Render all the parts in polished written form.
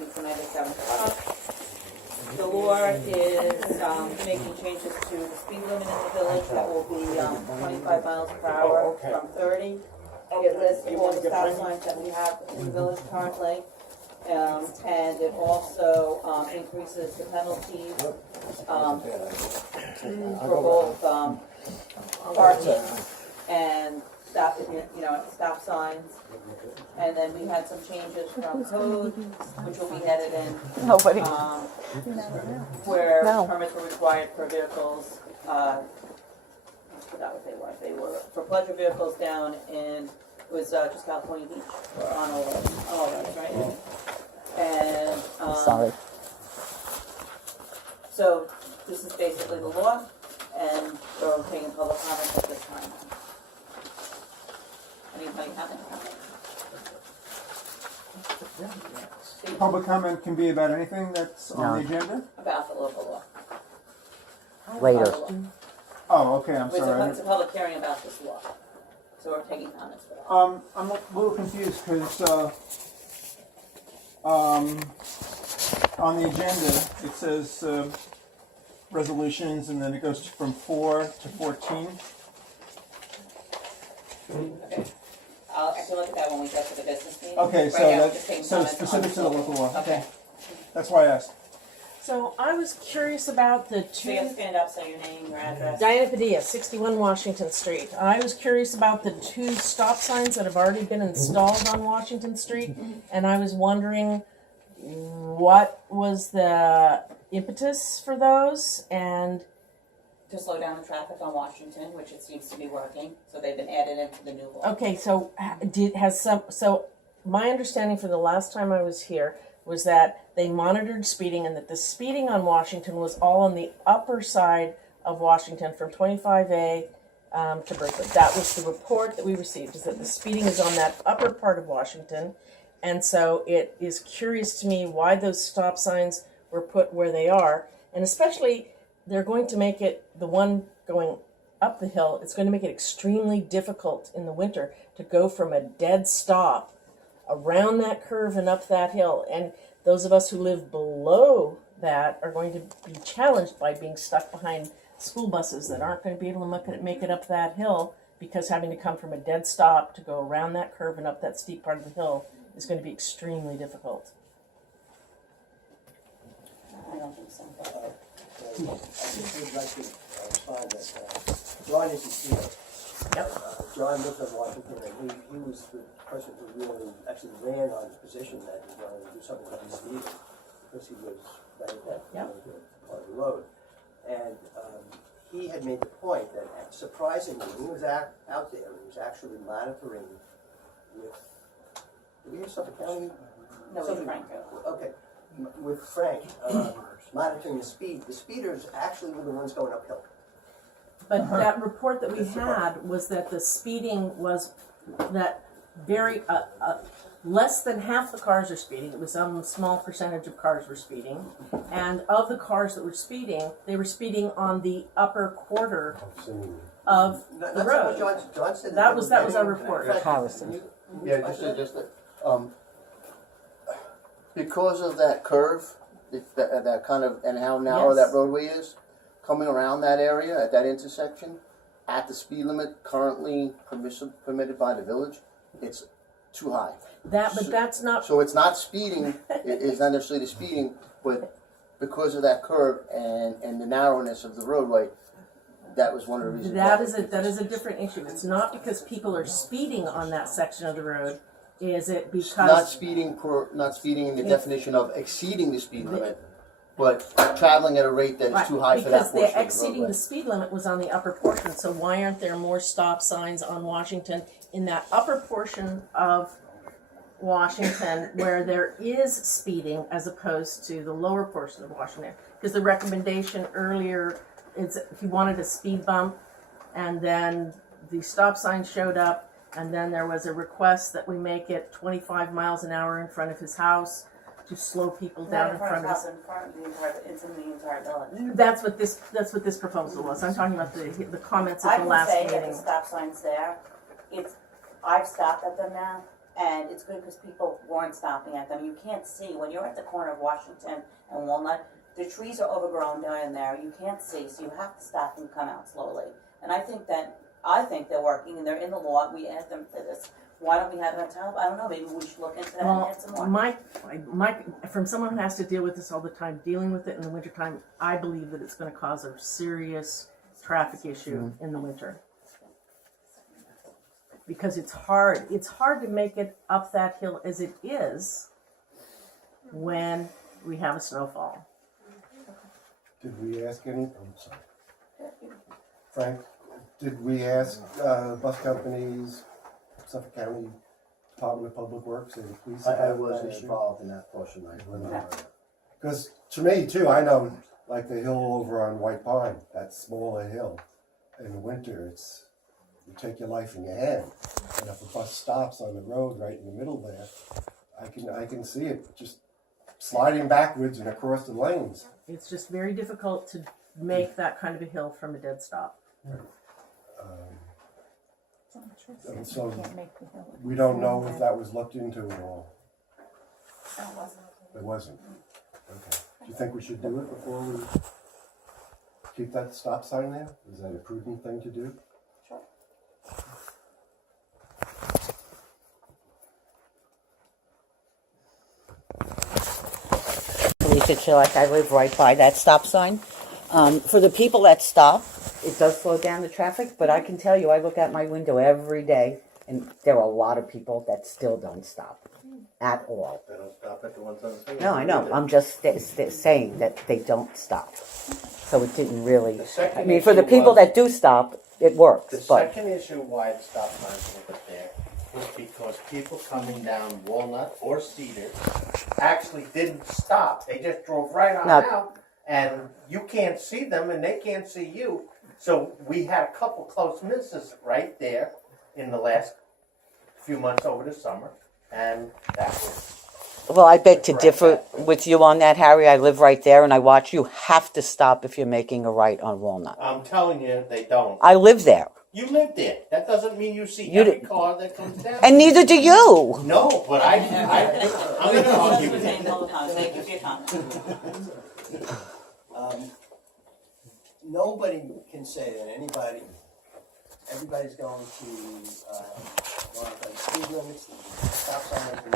something tonight at 7 o'clock. The law is making changes to the speed limit in the village that will be 25 miles per hour from 30. It lists all the stop signs that we have in the village currently. And it also increases the penalties for both parking and stop signs. And then we had some changes from code, which will be headed in. Nobody. Where permits were required for vehicles. I forgot what they were. They were for pleasure vehicles down in. It was just California Beach or on all those, right? And Sorry. so this is basically the law, and we're taking public comments at this time. Anybody have any comments? Public comment can be about anything that's on the agenda? About the local law. Later. About the law. Oh, okay, I'm sorry. It's a public hearing about this law, so we're taking comments for that. I'm a little confused because on the agenda it says resolutions, and then it goes from 4 to 14. Okay. I can look at that when we get to the business meeting. Okay, Right so now, we're that's just taking so comments specific on to the local law. Okay. That's why I asked. So I was curious about the So you have to two. stand up, say your name, your address. Diana Padilla, 61 Washington Street. I was curious about the two stop signs that have already been installed on Washington Street, and I was wondering what was the impetus for those, and To slow down the traffic on Washington, which it seems to be working, so they've been added into the new law. okay, so so my understanding from the last time I was here was that they monitored speeding, and that the speeding on Washington was all on the upper side of Washington from 25A to Berkeley. That was the report that we received, is that the speeding is on that upper part of Washington. And so it is curious to me why those stop signs were put where they are. And especially, they're going to make it, the one going up the hill, it's going to make it extremely difficult in the winter to go from a dead stop around that curve and up that hill. And those of us who live below that are going to be challenged by being stuck behind school buses that aren't going to be able to make it up that hill, because having to come from a dead stop to go around that curve and up that steep part of the hill is going to be extremely difficult. I don't think so. I just would like to find that John isn't here. Yep. John lived in Washington, and he was the person who really actually ran on the position that he wanted to do something with the speed, because he was right at that part of the road. And he had made the point that, surprisingly, when he was out there, he was actually monitoring with, did we have Suffolk County? No, it's Franco. Okay, with Frank, monitoring the speed. The speeders actually were the ones going uphill. But that report that we had was that the speeding was that very less than half the cars are speeding. It was some small percentage of cars were speeding, and of the cars that were speeding, they were speeding on the upper quarter of the road. John said That was our report. Harrison. Yeah, just because of that curve, that kind of, and how narrow Yes. that roadway is, coming around that area at that intersection, at the speed limit currently permitted by the village, it's too high. But that's not. So it's not speeding, it's not necessarily the speeding, but because of that curve and the narrowness of the roadway, that was one of the reasons. That is a different issue. It's not because people are speeding on that section of the road. Is it because not speeding in the definition of exceeding the speed limit, but traveling at a rate that is too high for that portion of the roadway. Because the exceeding the speed limit was on the upper portion. So why aren't there more stop signs on Washington in that upper portion of Washington where there is speeding, as opposed to the lower portion of Washington? Because the recommendation earlier is he wanted a speed bump, and then the stop sign showed up. And then there was a request that we make it 25 miles an hour in front of his house to slow people down in front of his. It's in the entire village. That's what this proposal was. I'm talking about the comments at the last I can say meeting. that the stop signs there, I've stopped at them now, And it's good because people weren't stopping at them. You can't see, when you're at the corner of Washington and Walnut, the trees are overgrown down in there, you can't see, so you have to stop and come out slowly. And I think they're working, and they're in the law, we asked them for this. Why don't we have it on top? I don't know, maybe we should look into that and add some more. My, from someone who has to deal with this all the time, dealing with it in the wintertime, I believe that it's gonna cause a serious traffic issue in the winter. Because it's hard to make it up that hill as it is when we have a snowfall. Did we ask any, I'm sorry. Frank, did we ask bus companies, Suffolk County Department of Public Works and the police? I wasn't involved in that portion. Because to me too, I know like the hill over on White Pine, that smaller hill. In the winter, you take your life in your hand. And if a bus stops on the road right in the middle there, I can see it just sliding backwards and across the lanes. It's just very difficult to make that kind of a hill from a dead stop. And so we don't know if that was looked into at all. It wasn't. Okay. Do you think we should do it before we keep that stop sign there? Is that a prudent thing to do? Sure. Lisa Chilak, I live right by that stop sign. For the people that stop, it does slow down the traffic, but I can tell you, I look out my window every day, and there are a lot of people that still don't stop at all. They don't stop at the ones on the street. No, I know. I'm just saying that they don't stop. So it didn't really. I mean, for the people that do stop, it works. The But second issue why the stop signs were put there was because people coming down Walnut or Cedar actually didn't stop. They just drove right on out, and you can't see them, and they can't see you. So we had a couple close misses right there in the last few months over the summer, and that was. well, I beg to differ with you on that, Harry. I live right there, and I watch. You have to stop if you're making a right on Walnut. I'm telling you, they don't. I live there. You live there. That doesn't mean you see every car that comes down. And neither do you. No, but I'm going to argue with you. Thank you for your comment. Nobody can say that everybody's going to modify the speed limits, the stop signs, and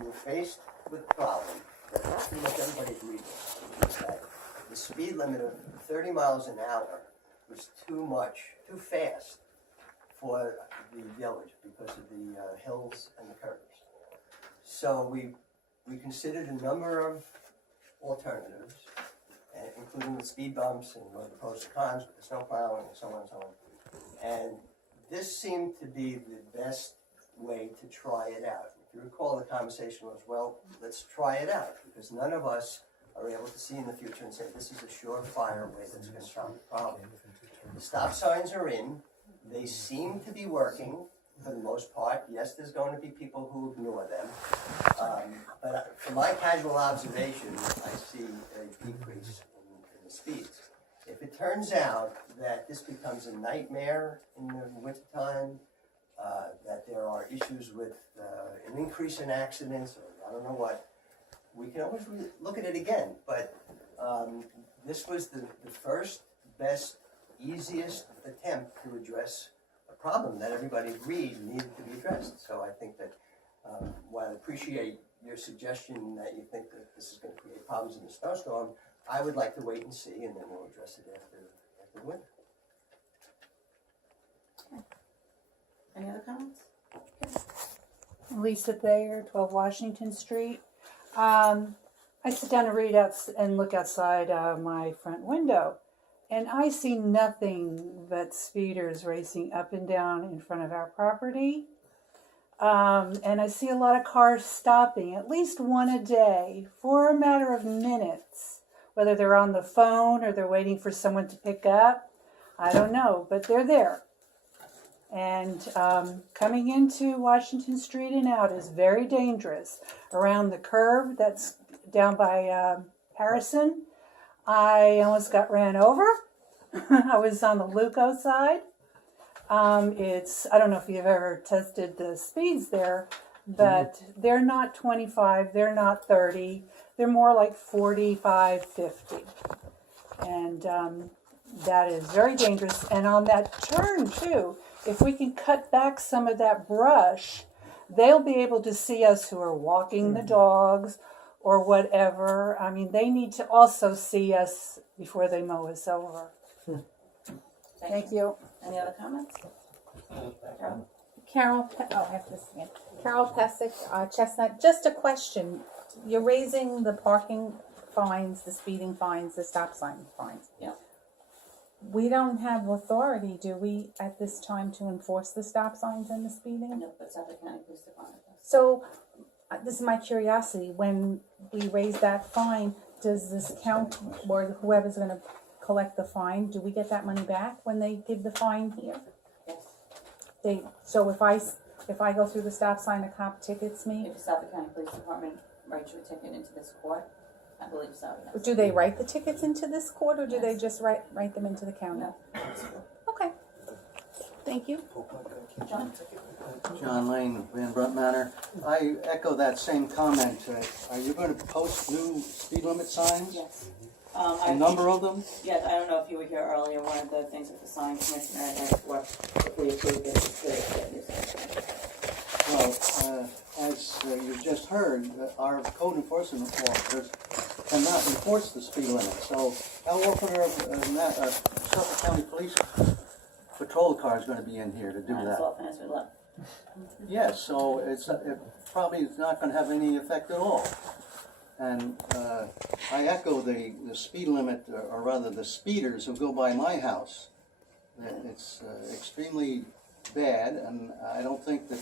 we were faced with a problem that pretty much everybody agreed with, which is that the speed limit of 30 miles an hour was too fast for the village because of the hills and the curves. So we considered a number of alternatives, including the speed bumps and the pros and cons with the snow plowing and so on and so on. And this seemed to be the best way to try it out. If you recall, the conversation was, well, let's try it out, because none of us are able to see in the future and say this is a surefire way that's going to solve the problem. The stop signs are in. They seem to be working for the most part. Yes, there's going to be people who ignore them. But from my casual observation, I see a decrease in the speeds. If it turns out that this becomes a nightmare in the wintertime, that there are issues with an increase in accidents, or I don't know what, we can always look at it again. But this was the first, best, easiest attempt to address a problem that everybody agreed needed to be addressed. So I think that while I appreciate your suggestion that you think that this is going to create problems in the snowstorm, I would like to wait and see, and then we'll address it after the winter. Any other comments? Lisa Thayer, 12 Washington Street. I sit down and read out and look outside my front window, and I see nothing but speeders racing up and down in front of our property. And I see a lot of cars stopping, at least one a day, for a matter of minutes. Whether they're on the phone or they're waiting for someone to pick up, I don't know, but they're there. And coming into Washington Street and out is very dangerous. Around the curve that's down by Harrison, I almost got ran over. I was on the Luco side. I don't know if you've ever tested the speeds there, but they're not 25, they're not 30, they're more like 45, 50. And that is very dangerous. And on that turn too, if we can cut back some of that brush, they'll be able to see us who are walking the dogs or whatever. I mean, they need to also see us before they mow us over. Thank you. Any other comments? Carol, I have this again. Carol Pesic, Chestnut. Just a question. You're raising the parking fines, the speeding fines, the stop sign fines. Yeah. We don't have authority, do we, at this time to enforce the stop signs and the speeding? No, but Suffolk County Police Department does. So, this is my curiosity. When we raise that fine, does this count, or whoever's going to collect the fine, do we get that money back when they give the fine here? Yes. So if I go through the stop sign, a cop tickets me? If the Suffolk County Police Department writes you a ticket into this court, I believe so, yes. Do they write the tickets into this court, or do they just write them into the county? No. Okay. Thank you. John? John Lane, Van Brunt Manor. I echo that same comment. Are you going to post new speed limit signs? Yes. A number of them? Yes, I don't know if you were here earlier, one of the things that the sign commissioner had asked for, if we approved it, is to get Well, as you just heard, our code enforcement officers cannot enforce the speed limit. So how often are Suffolk County Police patrol cars going to be in here to do as that? often as we love. Yes, so it probably is not going to have any effect at all. And I echo the speed limit, or rather the speeders who go by my house. It's extremely bad, and I don't think that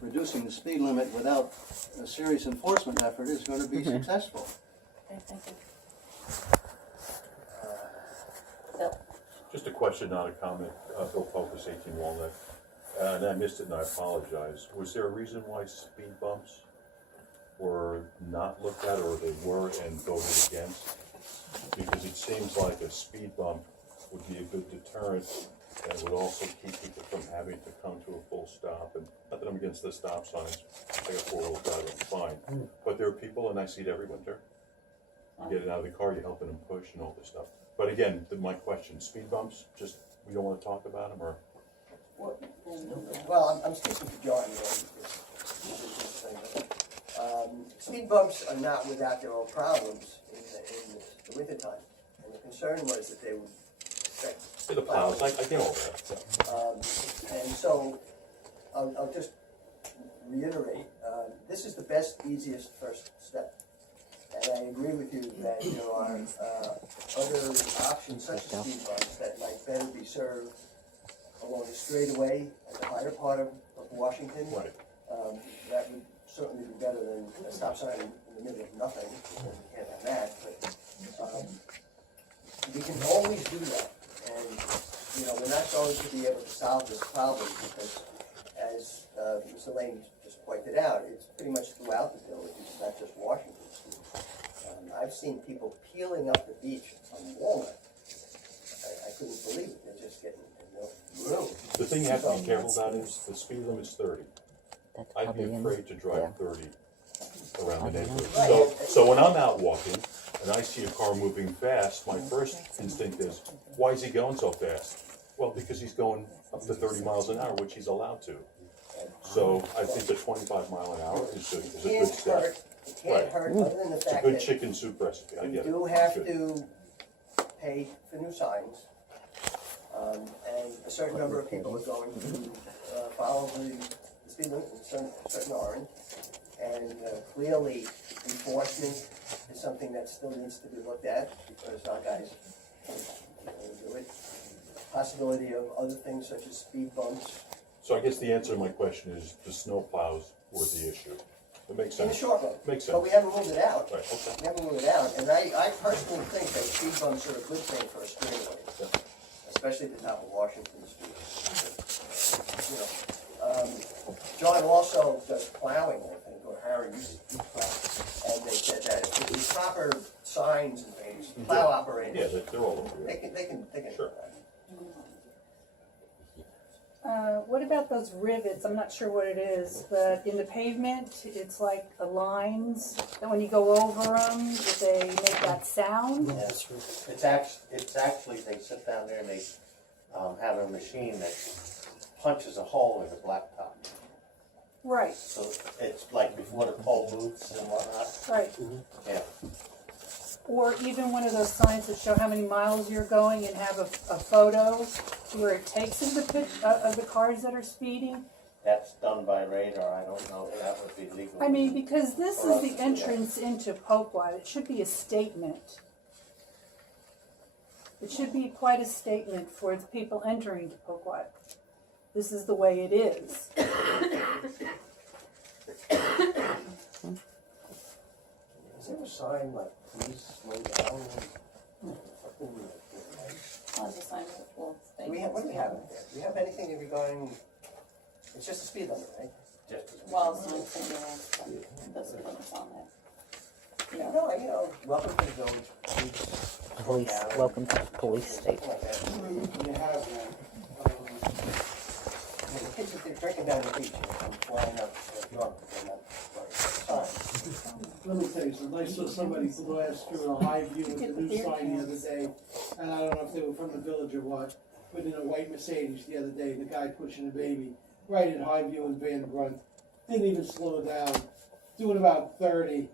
reducing the speed limit without a serious enforcement effort is going to be successful. Okay, thank you. Just a question, not a comment. Bill Focus, 18 Walnut. And I missed it and I apologize. Was there a reason why speed bumps were not looked at, or they were and voted against? Because it seems like a speed bump would be a good deterrent, and it would also keep people from having to come to a full stop. And not that I'm against the stop signs, I got four-wheel drive, I'm fine. But there are people, and I see it every winter, you get it out of the car, you're helping them push and all this stuff. But again, my question, speed bumps, just, we don't want to talk about them, or? Well, I'm speaking to John here. Speed bumps are not without their own problems in the wintertime. And the concern was that they would affect The plows, I get all that. and so, I'll just reiterate, this is the best, easiest first step. And I agree with you that there are other options such as speed bumps that might better be served along the straightaway at the higher part of Washington. Right. That would certainly be better than a stop sign in the middle of nothing, because we can't have that, but we can always do that. And, we're not going to be able to solve this problem because, as Mr. Lane just pointed out, it's pretty much throughout the village, it's not just Washington Street. I've seen people peeling up the beach on Walnut. I couldn't believe it, they're just getting no room. The thing you have to be careful about is the speed limit's 30. I'd be afraid to drive 30 around the neighborhood. So when I'm out walking and I see a car moving fast, my first instinct is, why is he going so fast? Well, because he's going up to 30 miles an hour, which he's allowed to. So I think the 25 mile an hour is a good step. It can't hurt, other than the It's a fact good that chicken soup recipe, I you get it. do have Good. to pay for new signs. And a certain number of people are going to follow the speed limit in certain orange. And clearly, enforcement is something that still needs to be looked at, because our guys can't do it. Possibility of other things such as speed bumps. So I guess the answer to my question is the snow plows were the issue. It makes In the sense. short run. Makes But sense. we haven't ruled it out. Right, okay. We haven't ruled it out. And I personally think that speed bumps are a good thing for a straightaway. Yeah. Especially at the top of Washington Street. John also does plowing, I think, or Harry used to plow. And they said that if the proper signs and things, plow operators, Yeah, they're all over they here. can do Sure. that. What about those rivets? I'm not sure what it is, but in the pavement, it's like the lines, and when you go over them, they make that sound. Yes. It's actually, they sit down there and they have a machine that punches a hole in the blacktop. Right, So it's like before the pole moves and whatnot. right. Yeah. Or even one of those signs that show how many miles you're going and have a photo where it takes in the pitch of the cars that are speeding. That's done by radar. I don't know if that would be legal. I mean, because this is the entrance into Poquott, it should be a statement. It should be quite a statement for the people entering to Poquott. This is the way it is. Is there a sign like please slow down? I'll just sign the full thing. What do we have in there? Do we have anything regarding, it's just a speed limit, right? Well, it's not saying that's what it's on there. Yeah, no, welcome to the village. Police, welcome to the police state. You have, the kids, if they're drinking down the beach, and flying up drunk, they're not, fine. Let me tell you something, I saw somebody blast through a high view with the new sign the other day, and I don't know if they were from the village or what, but in a white Mercedes the other day, the guy pushing a baby, right in high view in Van Brunt, didn't even slow down, doing about 30,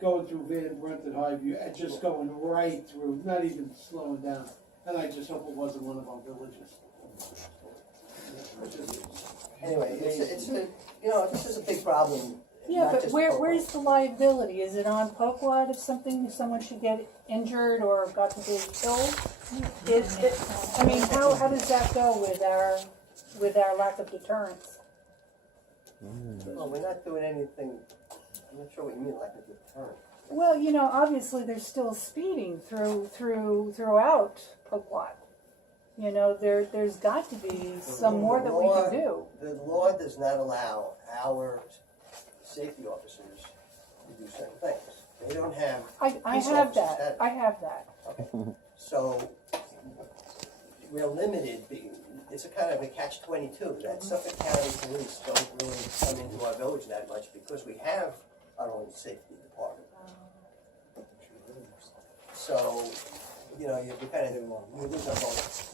going through Van Brunt at high view, and just going right through, not even slowing down, and I just hope it wasn't one of our villages. Anyway, it's a, this is a big problem. Yeah, not but just where's the liability? Is it on Poquott if someone should get injured or got to be killed? I mean, how does that go with our lack of deterrence? Well, we're not doing anything, I'm not sure what you mean, like a deterrent. Well, obviously there's still speeding throughout Poquott. There's got to be some more that we can do. The law does not allow our safety officers to do certain things. They don't have I police have officer that. status. I have that. Okay. So we're limited. It's a kind of a catch-22 that Suffolk County Police don't really come into our village that much because we have our own safety department. So, we kind of we lose our bonus.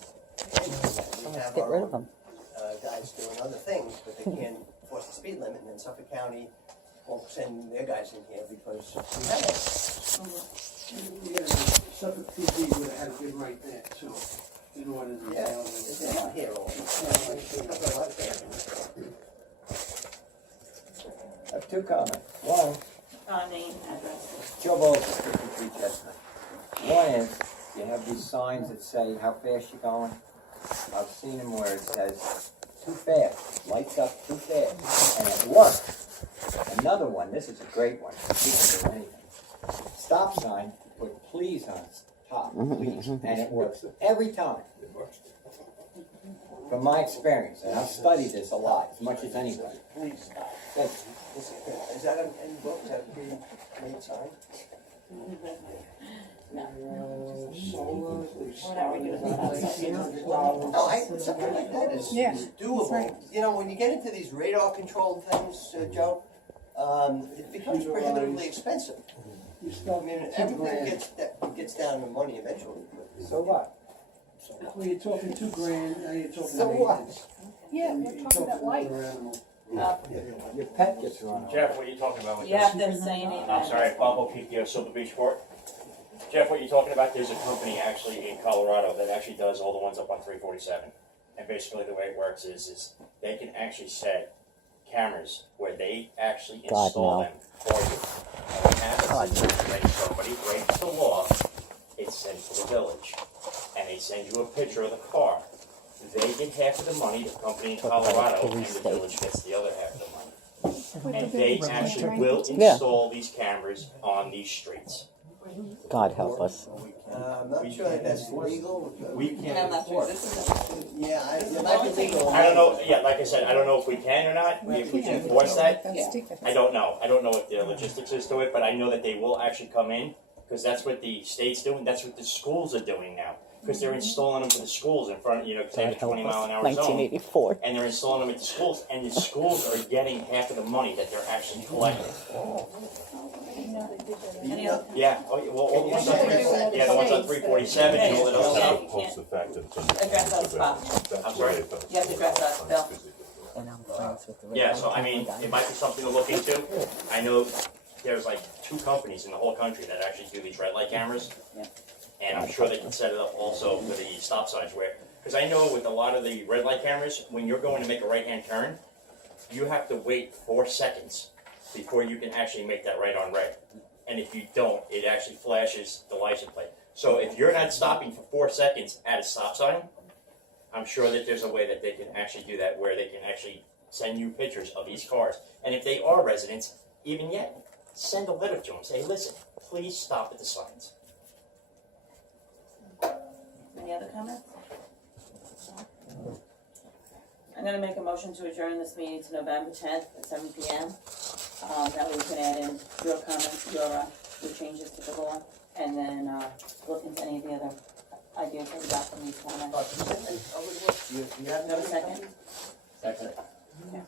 We have Get our rid own of them. guys doing other things, but they can't enforce the speed limit, and then Suffolk County won't send their guys in here because we have it. Suffolk PD would have had been right there, too, in order to. Yeah, they're not here all the time. I have two comments. One, Name, address. Joe Bowles, 53 Chestnut. One is, you have these signs that say how fast you're going. I've seen them where it says, too fast, lights up too fast, and it works. Another one, this is a great one, people do anything. Stop sign, put please on top, please, and it works every time. From my experience, and I've studied this a lot, as much as anybody. Please stop. Thanks. Is that any book? Is that a pre-made sign? No, something like that is doable. When you get into these radar controlled things, Joe, it becomes prohibitively expensive. I mean, everything gets down to money eventually. So what? Well, you're talking $2,000, now you're talking. So what? Yeah, we're talking about lights. Your pet gets run over. Jeff, what are you talking about with You this? have to say name. I'm sorry, Bob Poquott, Silver Beach Port. Jeff, what you're talking about, there's a company actually in Colorado that actually does all the ones up on 347. And basically the way it works is they can actually set cameras where they actually install them for you. And what happens is when somebody breaks the law, it's sent to the village. And they send you a picture of the car. They get half of the money, the company in Colorado, and the village gets the other half of the money. And they actually will install these cameras on these streets. God help us. I'm not sure that that's legal. We can't enforce. Yeah, it might be legal. I don't know, yeah, like I said, I don't know if we can or not, if we can enforce that. I don't know. I don't know what the logistics is to it, but I know that they will actually come in, because that's what the state's doing, that's what the schools are doing now. because they're installing them for the schools in front, say the 20-mile-an-hour zone. 1984. And they're installing them at the schools, and the schools are getting half of the money that they're actually collecting. Any other? Yeah, oh, yeah, well, all the ones on the ones on 347 and all that other stuff. Post the fact that it's under. Address that spot. I'm sorry? You have to address that, Bill. And I'm friends with the Yeah, so I mean, it might be something to look into. I know there's like 2 companies in the whole country that actually do these red light cameras. And I'm sure they can set it up also for the stop signs where, because I know with a lot of the red light cameras, when you're going to make a right-hand turn, you have to wait 4 seconds before you can actually make that right on red. And if you don't, it actually flashes the license plate. So if you're not stopping for 4 seconds at a stop sign, I'm sure that there's a way that they can actually do that where they can actually send you pictures of these cars. And if they are residents, even yet, send a letter to them. Say, listen, please stop at the signs. Any other comments? I'm gonna make a motion to adjourn this meeting to November 10th at 7 p.m. That way we can add in your comments, your changes to the law, and then look into any of the other ideas that we got from these comments. You have No second? Second. Yeah.